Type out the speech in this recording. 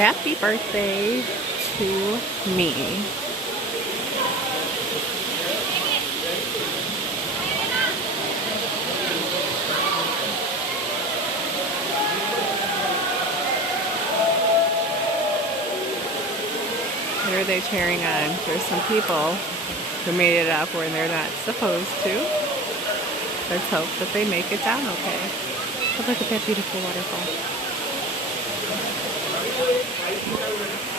Happy birthday to me. What are they cheering on? There's some people who made it up where they're not supposed to. Let's hope that they make it down okay. But look at that beautiful waterfall.